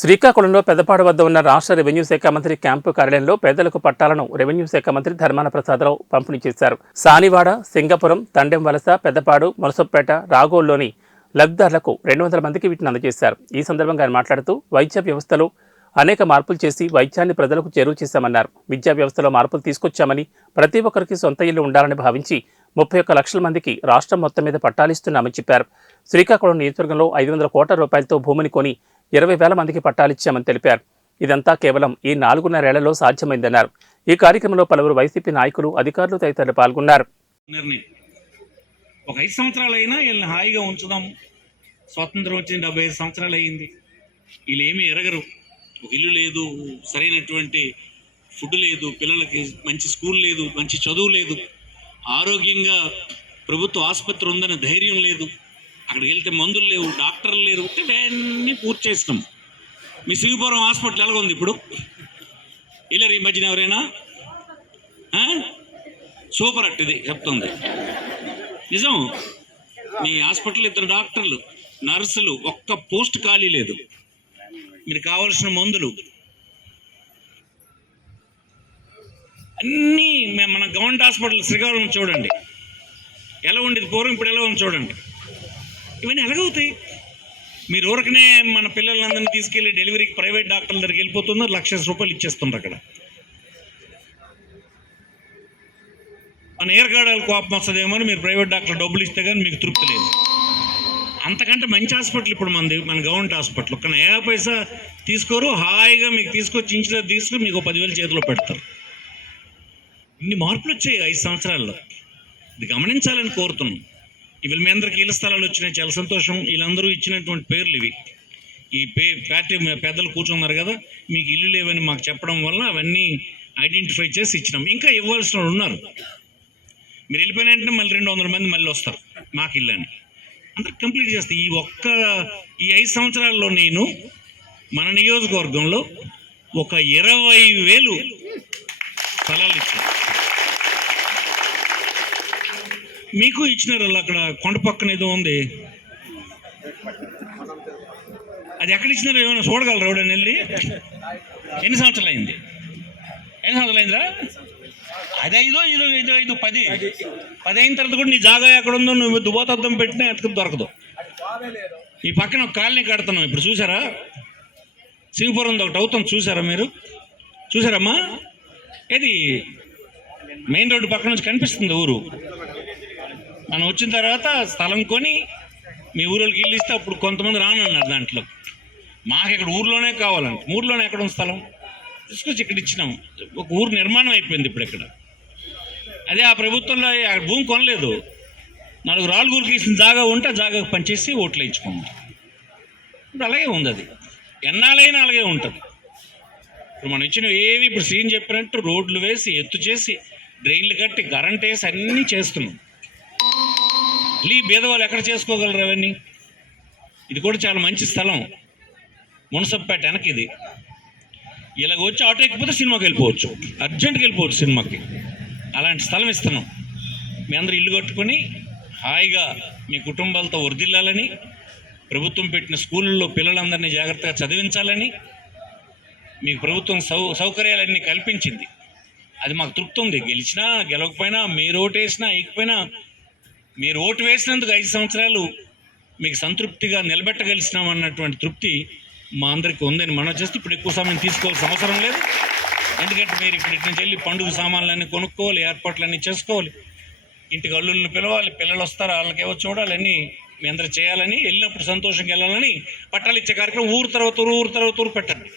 శ్రీకాకుళంలో పెద్దపాడు వద్ద ఉన్న రాష్ట్ర రెవెన్యూ శాఖ మంత్రి క్యాంపు కార్యాలయంలో పేదలకు పట్టాలను రెవెన్యూ శాఖ మంత్రి ధర్మాన ప్రసాదరావు పంపిణీ చేశారు. సానివాడ సింగపురం తండెం వలస పెద్దపాడు మునసపేట రాగోల్లోని లబ్ధిదారులకు రెండు వందల మందికి వీటిని అందజేశారు. ఈ సందర్భంగా ఆయన మాట్లాడుతూ వైద్య వ్యవస్థలో అనేక మార్పులు చేసి వైద్యాన్ని ప్రజలకు చేరువ చేశామన్నారు. విద్యా వ్యవస్థలో మార్పులు తీసుకొచ్చామని ప్రతి ఒక్కరికి సొంత ఇల్లు ఉండాలని భావించి ముప్పై ఒక్క లక్షల మందికి రాష్ట్రం మొత్తం మీద పట్టాలిస్తున్నామని చెప్పారు. శ్రీకాకుళం నియోజకవర్గంలో ఐదు వందల కోట్ల రూపాయలతో భూమిని కొని ఇరవై వేల మందికి పట్టాలిచ్చామని తెలిపారు. ఇదంతా కేవలం ఈ నాలుగున్నరేళ్ళలో సాధ్యమైందన్నారు. ఈ కార్యక్రమంలో పలువురు వైసీపీ నాయకులు అధికారులు తదితరులు పాల్గొన్నారు. ఒక ఐదు సంవత్సరాలైనా వీళ్ళని హాయిగా ఉంచుదాం. స్వాతంత్రం వచ్చిన డెబ్బై ఐదు సంవత్సరాలు అయ్యింది వీళ్ళు ఏమీ ఎరగరు. ఒక ఇల్లు లేదు సరైనటువంటి ఫుడ్ లేదు పిల్లలకి మంచి స్కూల్ లేదు మంచి చదువు లేదు ఆరోగ్యంగా ప్రభుత్వ ఆసుపత్రి ఉందనే ధైర్యం లేదు. అక్కడికి వెళ్తే మందులు లేవు డాక్టర్లు లేరు ఇవన్నీ పూర్తి చేసినాం. మీ శ్రీపురం హాస్పిటల్ ఎలాగ ఉంది ఇప్పుడు? వెళ్ళారు ఈ మధ్యన ఎవరైనా? సూపర్ అట్ ఇది చెప్తుంది. నిజం మీ హాస్పిటల్ ఇద్దరు డాక్టర్లు నర్సులు ఒక్క పోస్ట్ ఖాళీ లేదు. మీరు కావలసిన మందులు. అన్నీ మన గవర్నమెంట్ హాస్పిటల్ శ్రీకాకుళం చూడండి. ఎలా ఉండేది? పూర్వం ఇప్పుడు ఎలా ఉంది చూడండి. ఇవన్నీ ఎలాగవుతాయి? మీరు ఊరకనే మన పిల్లలందరినీ తీసుకెళ్ళి డెలివరీకి ప్రైవేట్ డాక్టర్ల దగ్గరికి వెళ్ళిపోతున్నారు లక్ష రూపాయలు ఇచ్చేస్తుండ్రు అక్కడ. మన ఏరగాడాలు కోపం వస్తుందేమో అని మీరు ప్రైవేట్ డాక్టర్ డబ్బులు ఇస్తే కానీ మీకు తృప్తి లేదు. అంతకంటే మంచి హాస్పిటల్ ఇప్పుడు మనది మన గవర్నమెంట్ హాస్పిటల్. ఒక్క యాభై పైసా తీసుకోరు హాయిగా మీకు తీసుకొచ్చి ఇంచులో తీసుకుని మీకు పదివేలు చేతిలో పెడతారు. ఇన్ని మార్పులు వచ్చాయి ఐదు సంవత్సరాల్లో. ఇది గమనించాలని కోరుతున్నాం. ఇవి మీ అందరికి ఇళ్ళ స్థలాలు వచ్చినాయి. చాలా సంతోషం. వీళ్ళందరూ ఇచ్చినటువంటి పేర్లు ఇవి. ఈ పే పార్టీ పెద్దలు కూర్చున్నారు కదా మీకు ఇల్లు లేవని మాకు చెప్పడం వల్ల అవన్నీ ఐడెంటిఫై చేసి ఇచ్చినాం. ఇంకా ఇవ్వాల్సిన వాళ్ళు ఉన్నారు. మీరు వెళ్ళిపోయిన వెంటనే మళ్ళీ రెండు వందల మంది మళ్ళీ వస్తారు మాకు ఇల్లు అని. అందరు కంప్లీట్ చేస్తే ఈ ఒక్క ఈ ఐదు సంవత్సరాల్లో నేను మన నియోజకవర్గంలో ఒక ఇరవై వేలు స్థలాలు ఇచ్చాను. మీకు ఇచ్చినారు అక్కడ కొండ పక్కన ఏదో ఉంది? అది ఎక్కడ ఇచ్చినారో ఏమైనా చూడగలరు ఎవడని వెళ్ళి? ఎన్ని సంవత్సరాలు అయింది? ఎన్ని సంవత్సరాలు అయిందిరా? అది ఐదో ఐదు ఐదు ఐదు పది. పది అయిన తర్వాత కూడా నీ జాగా ఎక్కడ ఉందో నువ్వు దుబోతద్దం పెట్టినా ఎతక దొరకదు. ఈ పక్కన ఒక కాలనీ కడుతున్నాం ఇప్పుడు చూసారా? సింగపురం ఒకటి అవుతుంది చూసారా మీరు? చూసారమ్మా? ఏది? మెయిన్ రోడ్డు పక్క నుంచి కనిపిస్తుంది ఊరు. మనం వచ్చిన తర్వాత స్థలం కొని మీ ఊరోళ్ళకి ఇల్లు ఇస్తే అప్పుడు కొంతమంది రానన్నారు దాంట్లో. మాకు ఇక్కడ ఊర్లోనే కావాలంట. ఊర్లోనే ఎక్కడ ఉంది స్థలం? తీసుకొచ్చి ఇక్కడ ఇచ్చినాం. ఒక ఊరు నిర్మాణం అయిపోయింది ఇప్పుడు ఇక్కడ. అదే ఆ ప్రభుత్వంలో అక్కడ భూమి కొనలేదు. నాలుగు రాళ్ళు గురికి ఇచ్చిన జాగా ఉంటే ఆ జాగా పనిచేసి ఓట్లు వేయించుకున్నాం. ఇప్పుడు అలాగే ఉంది అది. ఎన్నాళ్ళైనా అలాగే ఉంటుంది. ఇప్పుడు మనం ఇచ్చిన ఏవి ఇప్పుడు సీన్ చెప్పినట్టు రోడ్లు వేసి ఎత్తు చేసి డ్రైన్లు కట్టి కరెంట్ వేసి అన్నీ చేస్తున్నాం. మళ్ళీ బీదవాళ్ళు ఎక్కడ చేసుకోగలరు అవన్నీ? ఇది కూడా చాలా మంచి స్థలం. మునసప్పేట వెనక ఇది ఇలాగ వచ్చి ఆటో ఎక్కిపోతే సినిమాకి వెళ్ళిపోవచ్చు. అర్జెంట్కి వెళ్ళిపోవచ్చు సినిమాకి. అలాంటి స్థలం ఇస్తున్నాం. మీ అందరూ ఇల్లు కట్టుకొని హాయిగా మీ కుటుంబాలతో వర్దిల్లాలని ప్రభుత్వం పెట్టిన స్కూళ్ళల్లో పిల్లలందరినీ జాగ్రత్తగా చదివించాలని మీకు ప్రభుత్వం సౌ సౌకర్యాలన్నీ కల్పించింది. అది మాకు తృప్తి ఉంది. గెలిచినా గెలవకపోయినా మీరు ఓటేసినా ఎక్కిపోయినా మీరు ఓటు వేసినందుకు ఐదు సంవత్సరాలు మీకు సంతృప్తిగా నిలబెట్టగలిసినాం అన్నటువంటి తృప్తి మా అందరికీ ఉందని మనం చేస్తే ఇప్పుడు ఎక్కువ సమయం తీసుకోవాల్సిన అవసరం లేదు. ఎందుకంటే మీరు ఇప్పుడు ఇటు నుంచి వెళ్ళి పండుగ సామాన్లన్నీ కొనుక్కోవాలి ఏర్పాట్లన్నీ చేసుకోవాలి. ఇంటికి అల్లుళ్ళని పిలవాలి పిల్లలు వస్తారు వాళ్ళకేవో చూడాలి అన్నీ మీ అందరూ చేయాలని వెళ్ళినప్పుడు సంతోషంగా వెళ్ళాలని పట్టాలు ఇచ్చే కార్యక్రమం ఊరు తర్వాత ఊరు ఊరు తర్వాత ఊరు పెట్టండి.